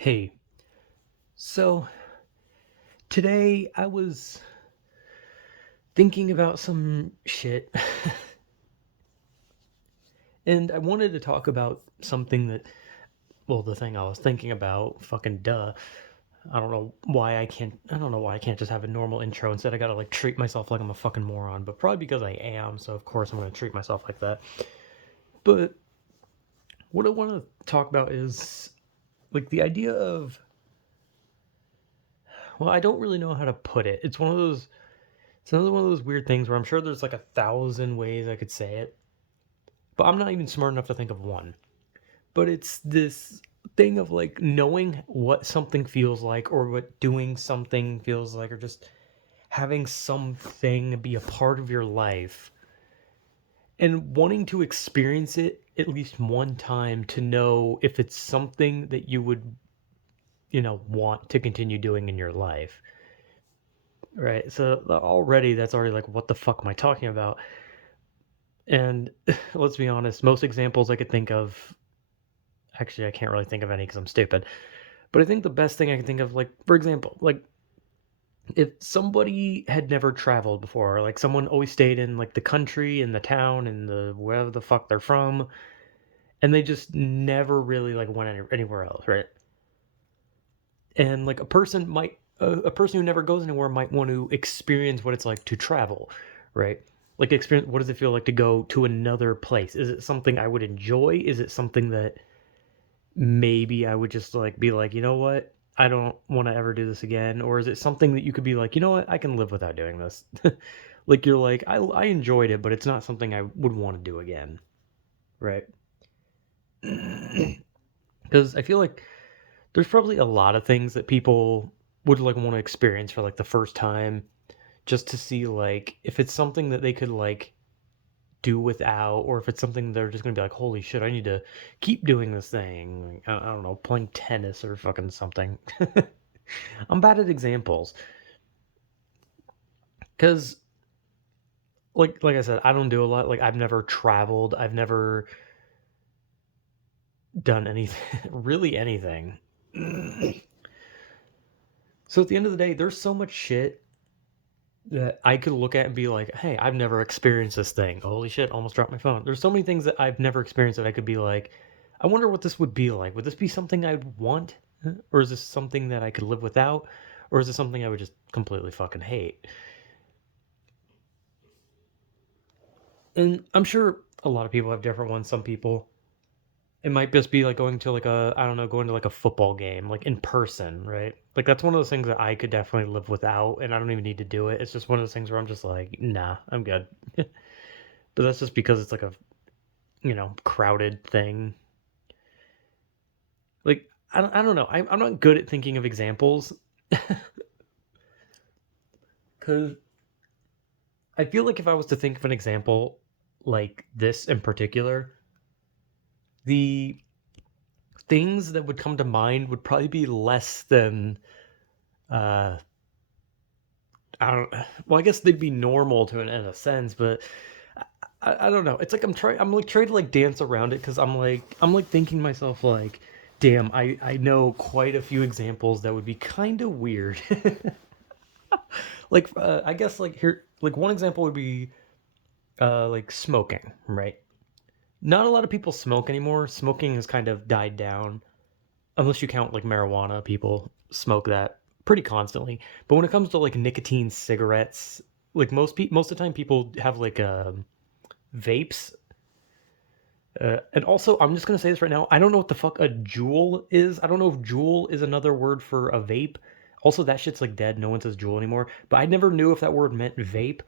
Hey, so today I was thinking about some shit and I wanted to talk about something the thing I was thinking about, fucking duh. I don't know why I can't just have a normal intro. Instead, I gotta like treat myself like I'm a fucking moron, but probably because I am, so of course I'm gonna treat myself like that. But what I want to talk about is like the idea of, I don't really know how to put it. It's another one of those weird things where I'm sure there's like 1,000 ways I could say it, but I'm not even smart enough to think of one. But it's this thing of like knowing what something feels like, or what doing something feels like, or just having something be a part of your life and wanting to experience it at least one time to know if it's something that you would, want to continue doing in your life. Right. So that's already like, what the fuck am I talking about? And let's be honest, most examples I could think of, actually, I can't really think of any because I'm stupid. But I think the best thing I can think of, like, for example, like, if somebody had never traveled before, like, someone always stayed in, like, the country and the town and the wherever the fuck they're from, and they just never really, like, went anywhere else, right? And, like, a person who never goes anywhere might want to experience what it's like to travel, right? Like, experience what does it feel like to go to another place? Is it something I would enjoy? Is it something that maybe I would just like be like, you know what? I don't want to ever do this again. Or is it something that you could be like, you know what? I can live without doing this. Like you're like, I enjoyed it, but it's not something I would want to do again. Right. Because I feel like there's probably a lot of things that people would like want to experience for like the first time just to see like if it's something that they could like do without, or if it's something they're just gonna be like, holy shit, I need to keep doing this thing. Like, I don't know, playing tennis or fucking something. I'm bad at examples because, like I said, I don't do a lot. Like I've never traveled. I've never done anything, really anything. So at the end of the day, there's so much shit that I could look at and be like, hey, I've never experienced this thing. Holy shit, almost dropped my phone. There's so many things that I've never experienced that I could be like, I wonder what this would be like. Would this be something I'd want? Or is this something that I could live without? Or is this something I would just completely fucking hate? And I'm sure a lot of people have different ones. Some people, it might just be like going to like I don't know, going to like a football game, like in person, right? Like that's one of those things that I could definitely live without, and I don't even need to do it. It's just one of those things where I'm just like, nah, I'm good. But that's just because it's like a, crowded thing. Like, I don't know. I'm not good at thinking of examples because I feel like if I was to think of an example like this in particular, the things that would come to mind would probably be less than uh I don't. Well, I guess they'd be normal to in a sense, but I don't know. It's like I'm like trying to like dance around it because I'm like thinking to myself like, damn, I know quite a few examples that would be kind of weird. Like I guess like here like one example would be like smoking, right? Not a lot of people smoke anymore. Smoking has kind of died down, unless you count like marijuana. People smoke that pretty constantly. But when it comes to like nicotine cigarettes, like most of the time people have like vapes. And also, I'm just gonna say this right now. I don't know what the fuck a jewel is. I don't know if jewel is another word for a vape. Also, that shit's like dead. No one says jewel anymore. But I never knew if that word meant vape.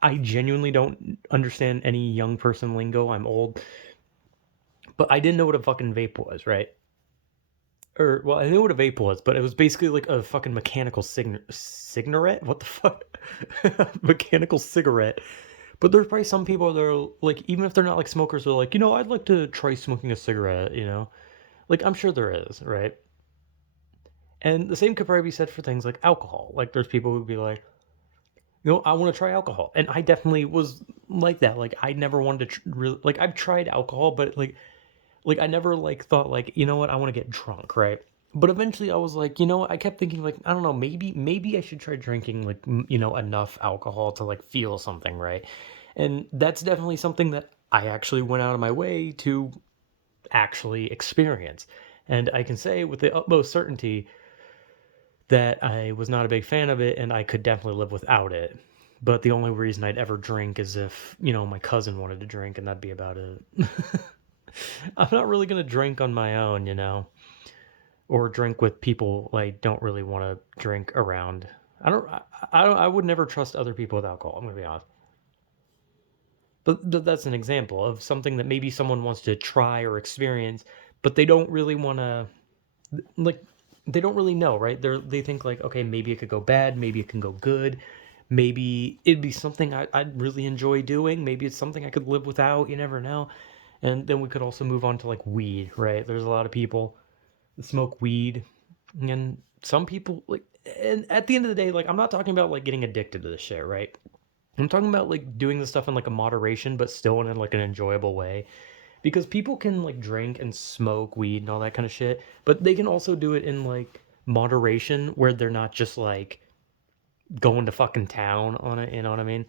I genuinely don't understand any young person lingo. I'm old, but I didn't know what a fucking vape was, right? Or well, I knew what a vape was, but it was basically like a fucking mechanical cigarette. What the fuck? Mechanical cigarette. But there's probably some people that are like, even if they're not like smokers, they're like, I'd like to try smoking a cigarette. Like I'm sure there is, right? And the same could probably be said for things like alcohol. Like there's people who'd be like, I want to try alcohol, and I definitely was like that. Like I never wanted to really I've tried alcohol, but like I never like thought like, you know what, I want to get drunk, right? But eventually I was like, I kept thinking like, I don't know, maybe I should try drinking like, enough alcohol to like feel something, right? And that's definitely something that I actually went out of my way to actually experience. And I can say with the utmost certainty that I was not a big fan of it and I could definitely live without it. But the only reason I'd ever drink is if, my cousin wanted to drink, and that'd be about it. I'm not really going to drink on my own, or drink with people I don't really want to drink around. I would never trust other people with alcohol. I'm going to be honest. But that's an example of something that maybe someone wants to try or experience, but they don't really want to, like, they don't really know, right? They think like, okay, maybe it could go bad, maybe it can go good, maybe it'd be something I'd really enjoy doing, maybe it's something I could live without. You never know. And then we could also move on to like weed, right? There's a lot of people that smoke weed, and some people like. And at the end of the day, like, I'm not talking about like getting addicted to this shit, right? I'm talking about like doing the stuff in like a moderation, but still in like an enjoyable way, because people can like drink and smoke weed and all that kind of shit, but they can also do it in like moderation where they're not just like going to fucking town on it, you know what I mean?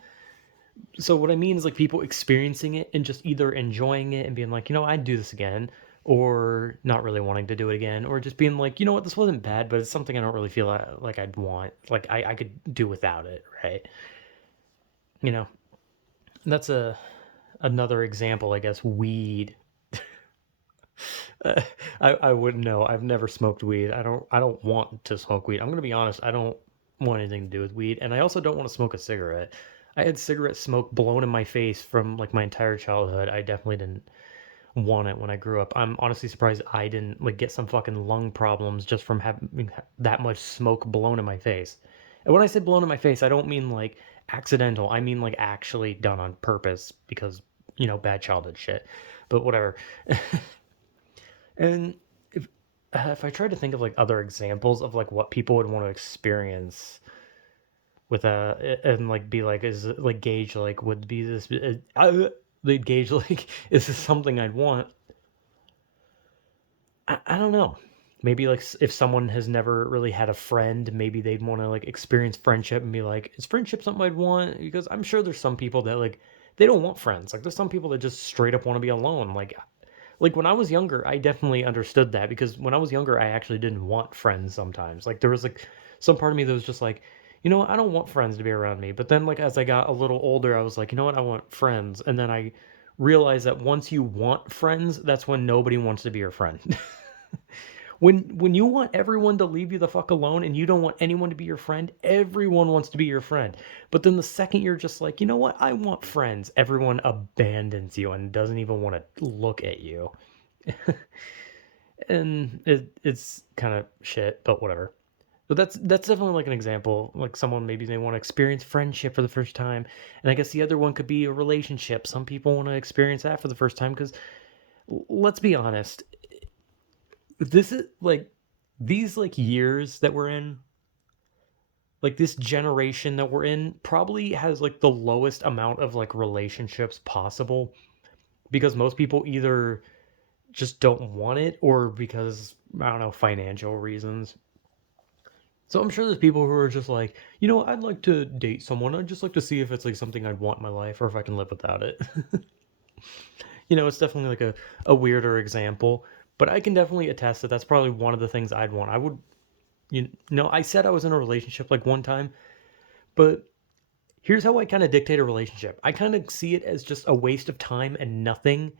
So what I mean is like people experiencing it and just either enjoying it and being like, I'd do this again, or not really wanting to do it again, or just being like, what, this wasn't bad, but it's something I don't really feel like I'd want, like I could do without it, right? You know, that's another example, I guess. Weed. I wouldn't know. I've never smoked weed. I don't want to smoke weed. I'm gonna be honest. I don't want anything to do with weed, and I also don't want to smoke a cigarette. I had cigarette smoke blown in my face from like my entire childhood. I definitely didn't want it when I grew up. I'm honestly surprised I didn't like get some fucking lung problems just from having that much smoke blown in my face. And when I say blown in my face, I don't mean like accidental. I mean like actually done on purpose because, bad childhood shit. But whatever. And if I try to think of like other examples of like what people would want to experience with and like be like, is it, like, gauge like, would be this they'd gauge like, is this something I'd want? I don't know. Maybe like if someone has never really had a friend, maybe they'd want to like experience friendship and be like, is friendship something I'd want? Because I'm sure there's some people that like they don't want friends. Like there's some people that just straight up want to be alone. Like when I was younger, I definitely understood that, because when I was younger, I actually didn't want friends sometimes. Like there was like some part of me that was just like, I don't want friends to be around me. But then like as I got a little older, I was like, you know what, I want friends. And then I realized that once you want friends, that's when nobody wants to be your friend. When you want everyone to leave you the fuck alone and you don't want anyone to be your friend, everyone wants to be your friend. But then the second you're just like, you know what, I want friends, everyone abandons you and doesn't even want to look at you. And it's kind of shit, but whatever. But that's definitely like an example, like someone maybe they want to experience friendship for the first time, and I guess the other one could be a relationship. Some people want to experience that for the first time because, let's be honest, this is like these like years that we're in, like this generation that we're in, probably has like the lowest amount of like relationships possible, because most people either just don't want it or because, I don't know, financial reasons. So I'm sure there's people who are just like, I'd like to date someone. I'd just like to see if it's like something I'd want in my life or if I can live without it. It's definitely like a weirder example, but I can definitely attest that that's probably one of the things I'd want. I would, I said I was in a relationship like one time, but here's how I kind of dictate a relationship. I kind of see it as just a waste of time and nothing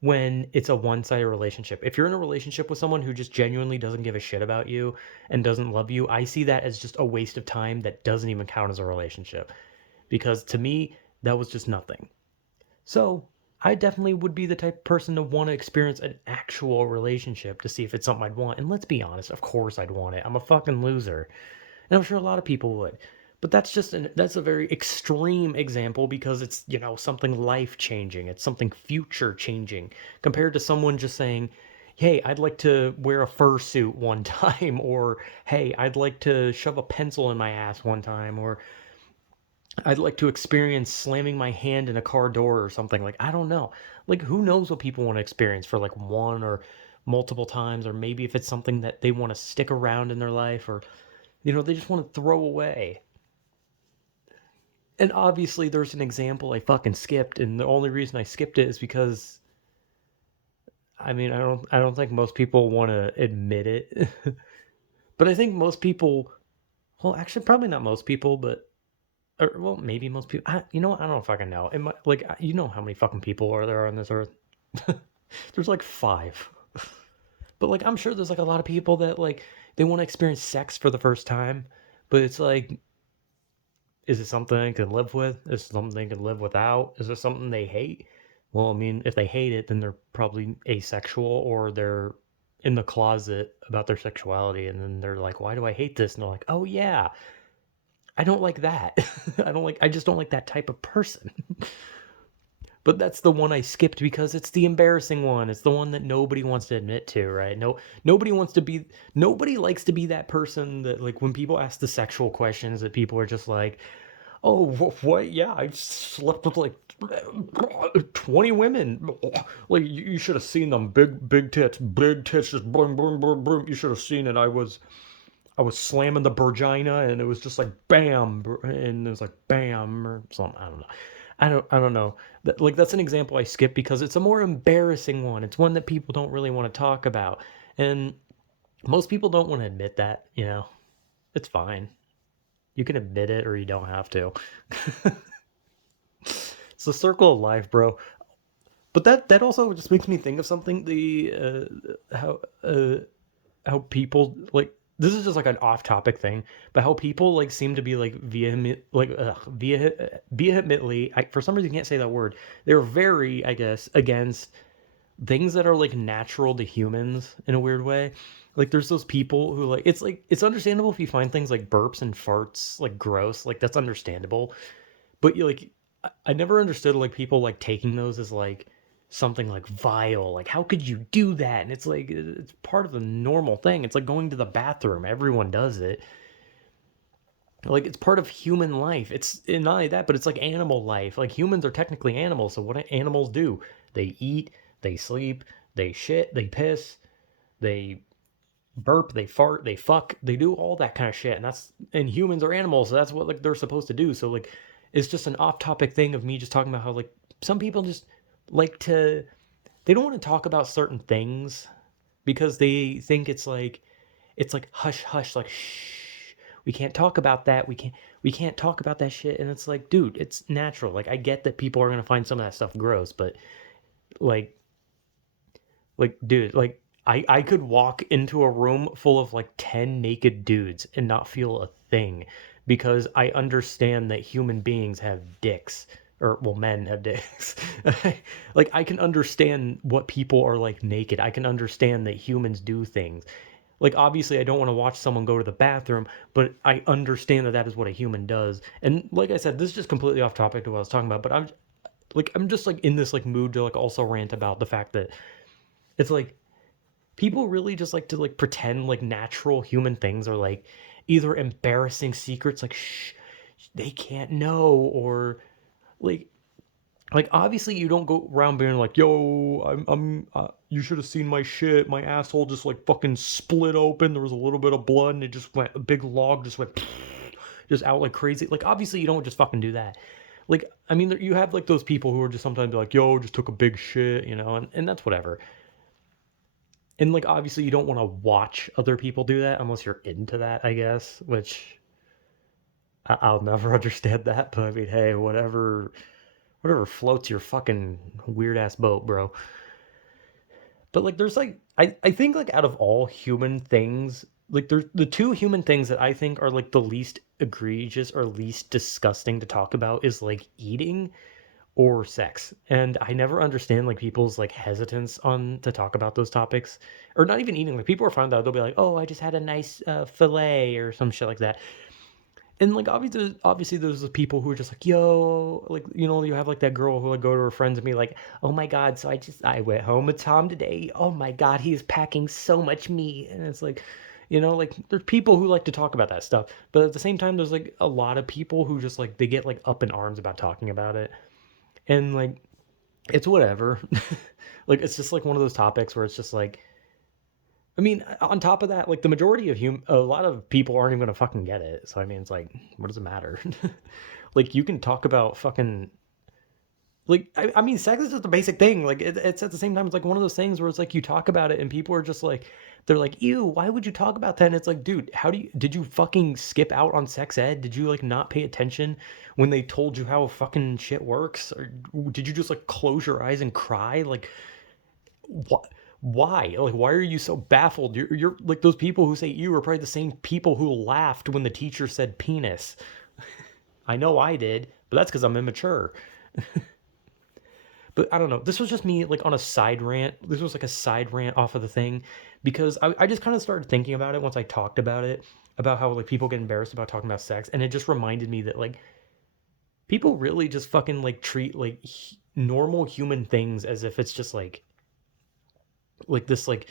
when it's a one-sided relationship. If you're in a relationship with someone who just genuinely doesn't give a shit about you and doesn't love you, I see that as just a waste of time that doesn't even count as a relationship. Because to me, that was just nothing. So, I definitely would be the type of person to want to experience an actual relationship to see if it's something I'd want. And let's be honest, of course I'd want it. I'm a fucking loser. And I'm sure a lot of people would. But that's a very extreme example because it's, something life changing. It's something future changing compared to someone just saying, "Hey, I'd like to wear a fursuit one time," or "Hey, I'd like to shove a pencil in my ass one time," or "I'd like to experience slamming my hand in a car door," or something. Like, I don't know. Like, who knows what people want to experience for like one or multiple times, or maybe if it's something that they want to stick around in their life, or they just want to throw away. And obviously there's an example I fucking skipped, and the only reason I skipped it is because I don't think most people want to admit it. But I think most people, well, actually probably not most people, but or, well, maybe most people. You know what? I don't fucking know. Like, you know how many fucking people are there on this earth? There's like 5. But like I'm sure there's like a lot of people that like they want to experience sex for the first time, but it's like, is it something they can live with? Is it something they can live without? Is it something they hate? Well, I mean, if they hate it, then they're probably asexual, or they're in the closet about their sexuality, and then they're like, why do I hate this? And they're like, oh yeah, I don't like that. I just don't like that type of person. But that's the one I skipped because it's the embarrassing one. It's the one that nobody wants to admit to, right? Nobody likes to be that person that, like, when people ask the sexual questions, that people are just like, oh, what? Yeah, I slept with like 20 women. Like, you should have seen them. Big tits, just boom, boom, boom, boom. You should have seen it. I was slamming the vagina, and it was just like bam, and it was like bam or something. I don't know. I don't know. That's an example I skip because it's a more embarrassing one. It's one that people don't really want to talk about, and most people don't want to admit that. It's fine. You can admit it, or you don't have to. It's the circle of life, bro. But that also just makes me think of something. The how people, like, this is just like an off-topic thing, but how people like seem to be like vehemently, for some reason I can't say that word. They're very, I guess, against things that are like natural to humans in a weird way. Like, there's those people who, like, it's understandable if you find things like burps and farts like gross, like that's understandable. But like, I never understood like people like taking those as like something like vile. Like, how could you do that? And it's like, it's part of the normal thing. It's like going to the bathroom. Everyone does it. Like, it's part of human life. It's not only that, but it's like animal life. Like, humans are technically animals. So what do animals do? They eat, they sleep, they shit, they piss, they burp, they fart, they fuck, they do all that kind of shit. And humans are animals, so that's what like they're supposed to do. So like, it's just an off-topic thing of me just talking about how like some people just like to, they don't want to talk about certain things because they think it's like hush hush, like shh, we can't talk about that, we can't talk about that shit. And it's like, dude, it's natural. Like, I get that people are going to find some of that stuff gross, but like dude, like, I could walk into a room full of like 10 naked dudes and not feel a thing, because I understand that human beings have dicks, or well, men have dicks. Like, I can understand what people are like naked. I can understand that humans do things. Like, obviously I don't want to watch someone go to the bathroom, but I understand that that is what a human does. And like I said, this is just completely off topic to what I was talking about, but I'm just like in this like mood to like also rant about the fact that it's like people really just like to like pretend like natural human things are like either embarrassing secrets, like shh, they can't know, or like obviously you don't go around being like, yo, you should have seen my shit, my asshole just like fucking split open, there was a little bit of blood and it just went, a big log just went just out like crazy. Like, obviously you don't just fucking do that. Like, I mean, you have like those people who are just sometimes like, yo, just took a big shit, and that's whatever. And like, obviously you don't want to watch other people do that unless you're into that, I guess, which I'll never understand that. But I mean, hey, whatever floats your fucking weird ass boat, bro. But like, there's like, I think like out of all human things, like there's the two human things that I think are like the least egregious or least disgusting to talk about is like eating or sex. And I never understand like people's like hesitance on to talk about those topics, or not even eating. Like, people are fine though. They'll be like, "Oh, I just had a nice fillet" or some shit like that. And like, obviously there's the people who are just like, "Yo," like, you have like that girl who like go to her friends and be like, "Oh my god, so I went home with Tom today. Oh my god, he's packing so much meat." And it's like, like, there's people who like to talk about that stuff, but at the same time there's like a lot of people who just like, they get like up in arms about talking about it. And like, it's whatever. Like, it's just like one of those topics where it's just like, I mean, on top of that, like the majority of a lot of people aren't even gonna fucking get it. So I mean, it's like, what does it matter? Like you can talk about fucking like I mean, sex is just a basic thing. Like it's at the same time, it's like one of those things where it's like you talk about it and people are just like, they're like, ew, why would you talk about that? And it's like, dude, did you fucking skip out on sex ed? Did you like not pay attention when they told you how fucking shit works? Or did you just like close your eyes and cry? Like, what? Why? Like, why are you so baffled? You're like those people who say you are probably the same people who laughed when the teacher said penis. I know I did, but that's because I'm immature. But I don't know. This was just me like on a side rant. This was like a side rant off of the thing because I just kind of started thinking about it once I talked about it, about how like people get embarrassed about talking about sex. And it just reminded me that like people really just fucking like treat like normal human things as if it's just like this like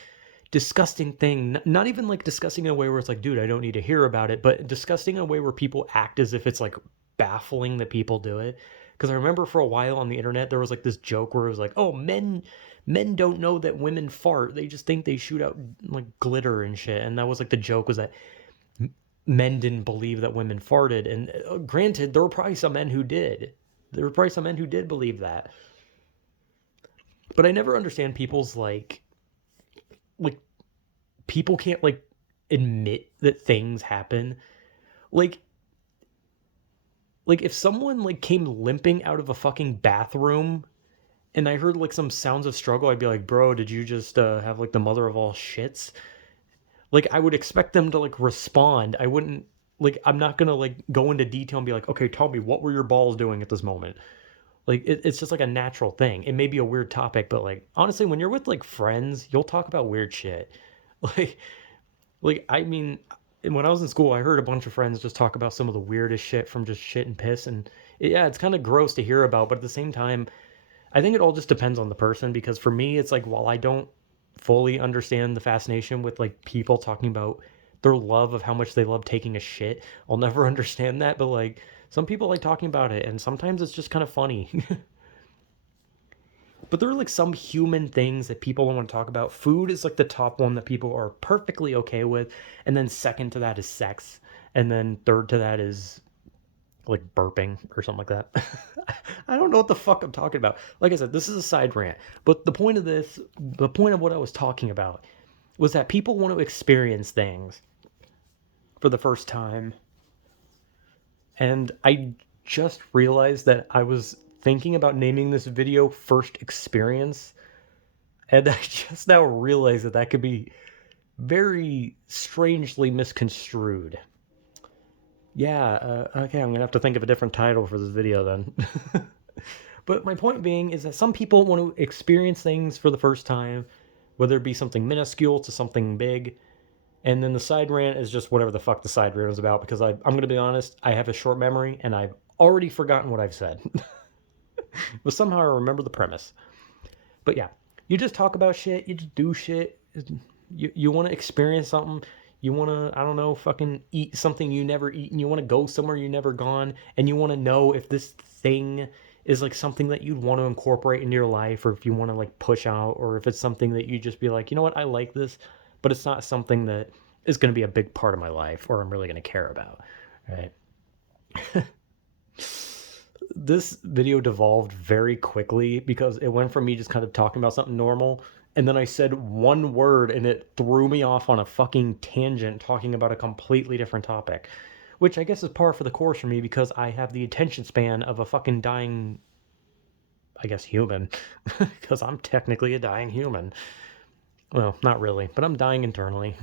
disgusting thing. Not even like disgusting in a way where it's like, dude, I don't need to hear about it, but disgusting in a way where people act as if it's like baffling that people do it. Because I remember for a while on the internet there was like this joke where it was like, oh, men don't know that women fart, they just think they shoot out like glitter and shit. And that was like the joke, was that men didn't believe that women farted. And granted, there were probably some men who did. There were probably some men who did believe that. But I never understand people's like people can't like admit that things happen. Like if someone like came limping out of a fucking bathroom and I heard like some sounds of struggle, I'd be like, bro, did you just have like the mother of all shits? Like I would expect them to like respond. I wouldn't like, I'm not gonna like go into detail and be like, okay, tell me, what were your balls doing at this moment? Like it's just like a natural thing. It may be a weird topic, but like honestly, when you're with like friends, you'll talk about weird shit. Like I mean, when I was in school, I heard a bunch of friends just talk about some of the weirdest shit from just shit and piss, and yeah, it's kind of gross to hear about. But at the same time, I think it all just depends on the person. Because for me, it's like while I don't fully understand the fascination with like people talking about their love of how much they love taking a shit, I'll never understand that. But like some people like talking about it, and sometimes it's just kind of funny. But there are like some human things that people want to talk about. Food is like the top one that people are perfectly okay with, and then second to that is sex, and then third to that is like burping or something like that. I don't know what the fuck I'm talking about. Like I said, this is a side rant, but the point of what I was talking about was that people want to experience things for the first time. And I just realized that I was thinking about naming this video First Experience. And I just now realized that that could be very strangely misconstrued. Yeah, okay, I'm gonna have to think of a different title for this video then. But my point being is that some people want to experience things for the first time, whether it be something minuscule to something big. And then the side rant is just whatever the fuck the side rant is about, because I'm going to be honest, I have a short memory and I've already forgotten what I've said. But somehow I remember the premise. But yeah, you just talk about shit, you just do shit. You want to experience something. You want to, I don't know, fucking eat something you never eaten. You want to go somewhere you never gone. And you want to know if this thing is like something that you'd want to incorporate into your life, or if you want to like push out, or if it's something that you just be like, you know what, I like this, but it's not something that is going to be a big part of my life or I'm really going to care about. Right. This video devolved very quickly because it went from me just kind of talking about something normal, and then I said one word and it threw me off on a fucking tangent talking about a completely different topic, which I guess is par for the course for me because I have the attention span of a fucking dying, I guess, human. Because I'm technically a dying human. Well, not really, but I'm dying internally.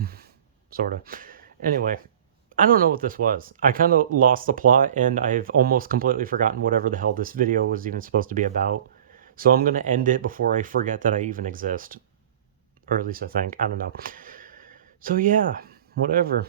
Sort of. Anyway, I don't know what this was. I kind of lost the plot, and I've almost completely forgotten whatever the hell this video was even supposed to be about. So I'm going to end it before I forget that I even exist. Or at least I think. I don't know. So yeah, whatever.